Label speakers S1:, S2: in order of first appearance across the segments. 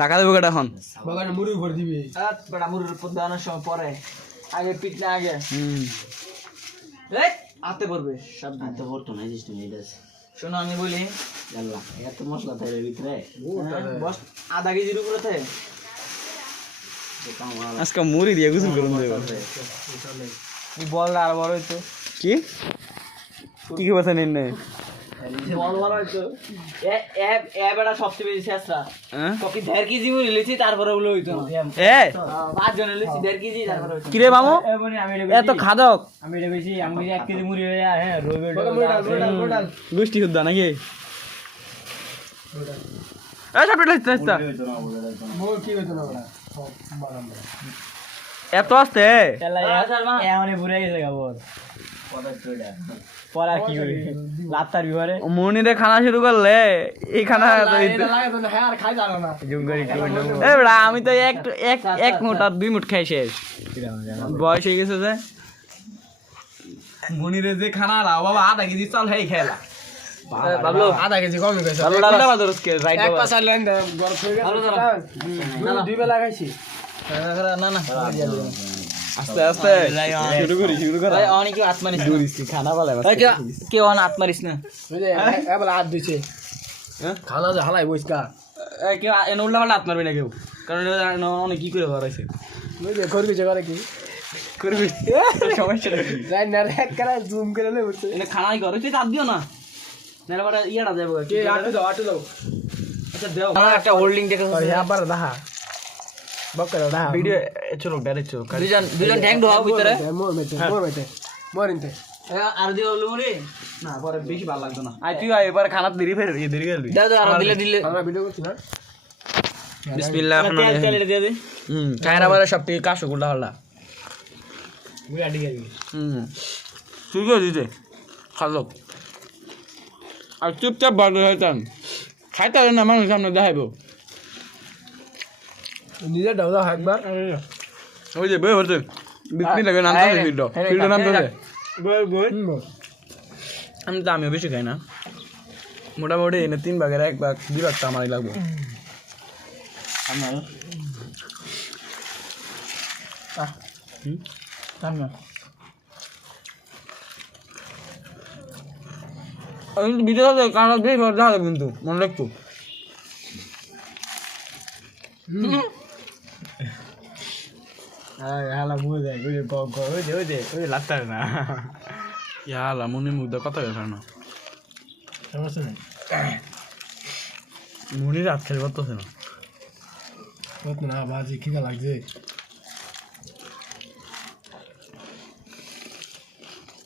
S1: ঢাকা দেবো কেটা এখন?
S2: বাগানে মুড়ি ভরে দিবি।
S3: রাত বেড়া মুরুর উপর দেওয়ানোর সময় পরে। আগে পিট না আগে।
S1: হুম।
S3: হাতে পড়বে সাবধান।
S4: তো করতো না জিনিস তুমি এটা
S3: শোনো আমি বলি
S4: আল্লাহ এত মশলা থাকে ভিতরে।
S3: হ্যাঁ, বস। আধা কেজির উপরে থাকে
S1: আজকে মুড়ি দিয়ে গুছল করুন দেবো।
S3: বল আর বড় হইতো।
S1: কি কি? কি বলছেন এনে?
S3: বল বড় হইতো এ এ এ বেড়া সবচেয়ে বেশি শেষরা।
S1: হ্যাঁ?
S3: কপি দেড় কেজি মুড়ি লিছি তারপরে ওগুলো হইতো। না
S1: এ?
S3: পাঁচ জন লিছি দেড় কেজি তারপরে হইতো।
S1: কিরে মামু? এত খাদক।
S3: আমি এটা বেশি আমি এক কেজি মুড়ি হয়ে হ্যাঁ
S1: গোষ্ঠী নাকি? আস্তে? এত
S3: ঘুরে গেছে
S1: মনিরে খানা শুরু করলে এই খানা
S2: না হ্যাঁ খাই না।
S1: আমি তো এক এক এক মুঠ আর দুই মুঠ খাই শেষ। বয়স হয়ে গেছে যে। মনিরে যে খানা লাও বাবা আধা কেজি চাল হেই খেলা।
S2: আধা কেজি লেন গরম হয়ে গেছে। দুই বেলা খাইছি।
S3: না না
S1: আস্তে আস্তে। শুরু করি শুরু কর।
S3: অনেক আত্মারিস
S1: খানা পালে
S3: কেউ অন আত্মারিস না
S2: ওই যে এবার হাত দিছে খানা যে হালাই বইসকা
S1: কেউ এনে উল্লা পাল্লা হাত মারবি না কেউ। কারণ অনেক কি করে
S2: ওই যে করবি যে করে কি?
S1: করবি। সমস্যাটা কি
S2: যাই না এক করে জুম করে লে উঠছে।
S1: এনে খানাই করে তুই তার দিও না। নাহলে পরে ইয়েটা দেবো।
S2: কে আটু দাও আটু দাও।
S1: আচ্ছা দেও।
S3: একটা হোল্ডিং দেখে
S2: আরে আবার দেখা
S3: দুজন দুজন ভিতরে
S2: মোর মোর মোর ইনতে
S3: আর দিয়ে হলো
S1: না পরে বেশি ভালো লাগতো না আই তুই এবার খানা দেরি ফের দেরি গেলবি
S3: দাও দাও আর দিলে দিলে
S2: আমরা ভিডিও করছি না
S1: বিসমিল্লাহ
S3: তেল তেল
S1: হুম কায়রা বারে সব থেকে কাশো গুলা হলা
S2: মুই আডি
S1: হুম তুই কে দিতে খালো আর চুপচাপ হইতাম খাইতে না মানুষ সামনে দেখাইব
S2: নিজে দাও দাও একবার।
S1: ওই যে বই হচ্ছে বিক্রি লাগে নাম তো ফিল্ড ফিল্ড নাম তো আমি তো আমিও বেশি খাই না। মোটামুটি এনে তিন ভাগের এক ভাগ দুই ভাগটা আমারই লাগবে।
S3: সামনে
S1: আমি ভিডিওতে কাঁচা দিয়ে দেখা কিন্তু মনে রাখতো
S3: মুয়ে দেয় ওই যে ওই যে ওই যে ওই যে লাগতার না।
S1: ইয়ালা মনে মুগ্ধ কথা গেছে না।
S2: সমস্যা নেই।
S1: মনে রাত খেলে না।
S2: না বাজি খিদা লাগছে।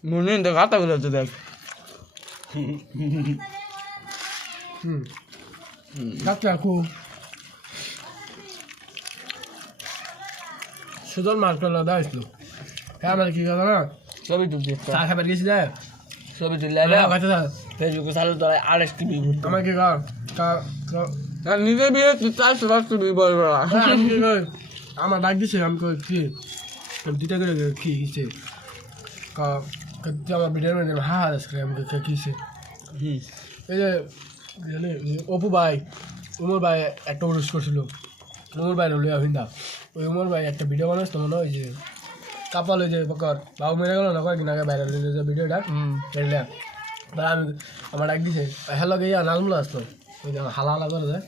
S1: মনে তো গাতা গুলো হচ্ছে দেখ।
S2: হুম। ডাক্তার আকু সুদল মাছ পেল দাইছিল হ্যাঁ আমার কি কথা না?
S3: ছবি তুলছি
S2: চা খাবার গেছি যায়
S3: ছবি তুললে ফেসবুকে চালু তো। আড়াইশ টিভি
S2: আমার কি কর কা- কা-
S1: নিজে বিয়ে তুই চাই সুরাজ তুই বল বলা।
S2: হ্যাঁ, আমি কি কই? আমার ডাক দিছে আমি কই কি? আমি করে কি তুই আমার ভিডিওর মধ্যে হা হা দাস করে কিছে এই যে অপু ভাই উমর ভাই একটা অনুরোধ করছিল। উমর ভাই রইল আভিন্দা ওই উমর ভাই একটা ভিডিও বানাস তোমার ওই যে কাপাল ওই যে বকর বাবু মেরে গেল না কয়েকদিন আগে বাইরে যে ভিডিওটা দেখলাম তা আমি আমার ডাক দিছে হ্যালো গিয়া নাজমুল আসলো ওই যে হালা হালা করে যায়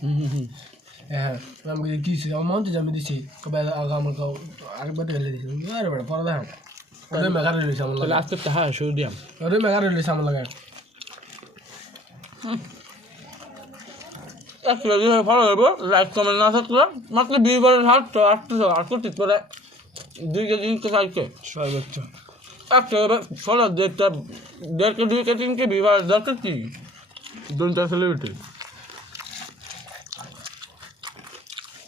S2: হ্যাঁ আমি কি আমার মন তো আমি দিছি। আমার আরেকবার ঢেলে দিছি। আরে বেটা পরে দেখা। ওরে মেঘা রইলিস আমার লাগে।
S1: আজকে হ্যাঁ শুরু দিয়াম
S2: ওরে মেঘা রইলিস আমার লাগে।
S1: একটা যদি ভালো হবে লাইক কমেন্ট না থাকলে মাত্র দুই বারে সাতশো আটশো আটশো ঠিক করে দুই কেজি তো চাইছে
S2: সর্বোচ্চ
S1: একটা ষোলো দেড়টা দেড় কে দুই কে তিন কে বিবার দরকার কি? দুটা সেলিব্রিটি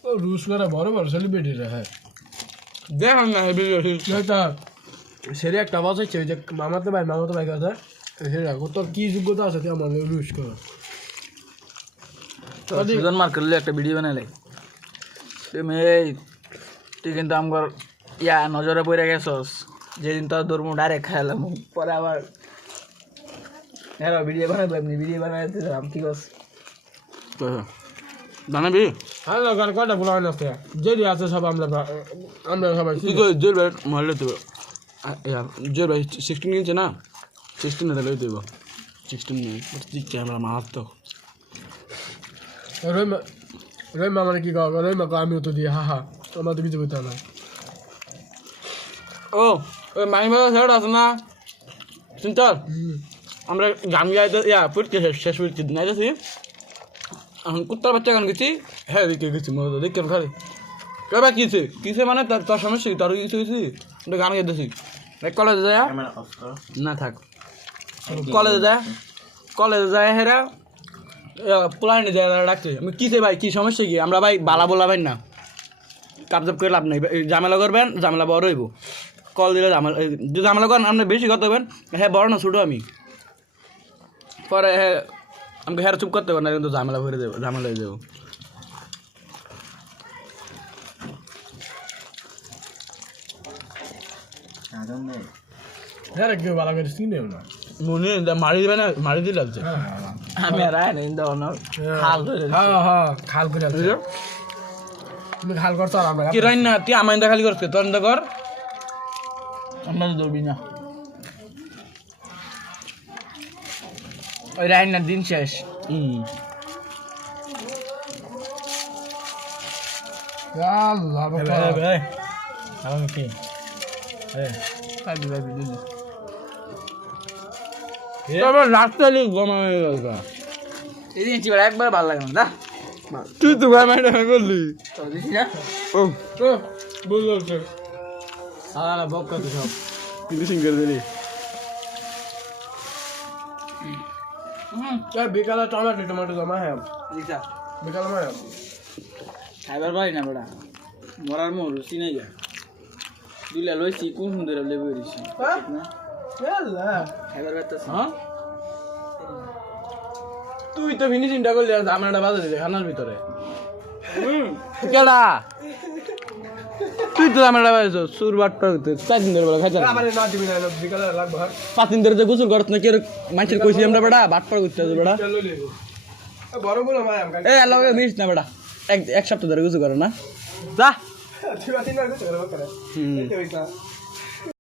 S2: ও রুশ করে বড় বড় সেলিব্রিটি রে হ্যাঁ।
S3: দেখেন না ভিডিও
S2: সেরে একটা আওয়াজ হচ্ছে ওই যে মামাতে ভাই মামাতে ভাই কথা সেটা তোর কি যোগ্যতা আছে তুই আমার রুশ কর।
S3: সুজন মার করলে একটা ভিডিও বানালে তুমি এই তুই কিন্তু আমার ইয়া নজরে পড়ে গেছস যেদিন তোর ধর্ম ডাইরেক্ট খাইলাম পরে আবার হ্যাঁ ভিডিও বানাবো এমনি ভিডিও বানাইতে দিলাম ঠিক আছে
S1: জানাবি
S2: হ্যাঁ গান কয়টা বলা হয় না যেটি আছে সব আমরা আমরা সবাই
S1: তুই তো জোর ভাই মহলে দেবো জোর ভাই সিক্সটিন কিনছে না সিক্সটিন হাজার লই দেবো সিক্সটিন ক্যামেরা মার তো
S2: রহিমা রহিমা মানে কি কও রহিমা কও আমিও তো দিই হা হা আমার তো কিছু করতে না?
S1: ও ওই ভাই স্যার আছে না শুনছর আমরা গান গাইতে ইয়া ফুটকে শেষ শেষ নাই যাচ্ছি এখন কুত্তার বাচ্চা গান গেছি হ্যাঁ দিকে গেছি মনে দেখ খালি। কবে কিছে কিছে মানে? তার তোর সমস্যা কি? তোর কিছু ওটা গান গাইতেছি। কলেজে যায়
S4: ক্যামেরা অফ করো।
S1: না থাক। কলেজে যায় কলেজে যায় হেরা। প্লানে যায় তারা ডাকছে। আমি কিসে ভাই কি সমস্যা কি? আমরা ভাই বালা বলা ভাই না। কাবজাব করে লাভ নেই। ঝামেলা করবেন ঝামেলা বড় হইব। কল দিলে ঝামেলা যদি ঝামেলা করেন আপনি বেশি কথা হবেন হ্যাঁ বড় না ছোটো আমি। পরে হ্যাঁ আমাকে হ্যাঁ চুপ করতে পারেন না কিন্তু ঝামেলা ভরে দেবো ঝামেলা হয়ে যাব।
S2: হ্যাঁ কেউ ভালো করে চিনেও না।
S1: মনে মারি দেবে না মারি দিলে লাগছে।
S3: আমি আর আয় নাই দাও না খাল ধরে
S2: হ্যাঁ হ্যাঁ খাল করে আছে তুমি খাল করছ আর আমরা
S1: কি রাইন না তুই আমার খালি করছে তোর ইন্দা কর।
S3: আমরা তো দৌড়বি না। ওই রাইনার দিন শেষ।
S1: হুম
S2: আল্লাহ বাবা।
S3: আমি কি? পাবি পাবি দিন
S1: তবে রাস্তা লিখ গমা হয়ে গেছে
S3: এই দিন চিবার একবার ভালো লাগে না
S1: তুই তো ভাই মাইটা করলি
S3: তো না
S1: ও।
S2: বুঝলো তো
S3: আলাদা বক কত সব।
S1: কিন্তু সিঙ্গেল দিলি।
S2: এই বিকালে টমেটো টমেটো জমা হ্যাঁ বিকালে মা
S3: খাইবার পারি না বেটা। মরার মোর রুচি নাই যা। দুইলা লইছি কোন সুন্দর লেবু দিছি।
S1: হ্যাঁ? তুই তো ফিনিশিংটা করলি আর জামাটা বাজে দিলি খানার ভিতরে। কেডা? তুই তো জামাটা বাজেছ সুর বাট্টা চার দিন ধরে বেলা খাইছ
S2: আমার না দিবি না বিকালে লাগবে হ্যাঁ?
S1: পাঁচ দিন ধরে যে গোসল করত না কি মানুষের কইছি আমরা বেটা বাটপাড়া করতে আছে বেটা।
S2: বড় আমকা
S1: এ আল্লাহ মিস না বেটা। এক এক সপ্তাহ ধরে গোসল করে না। যা।
S2: তুই করতে করে
S1: হুম।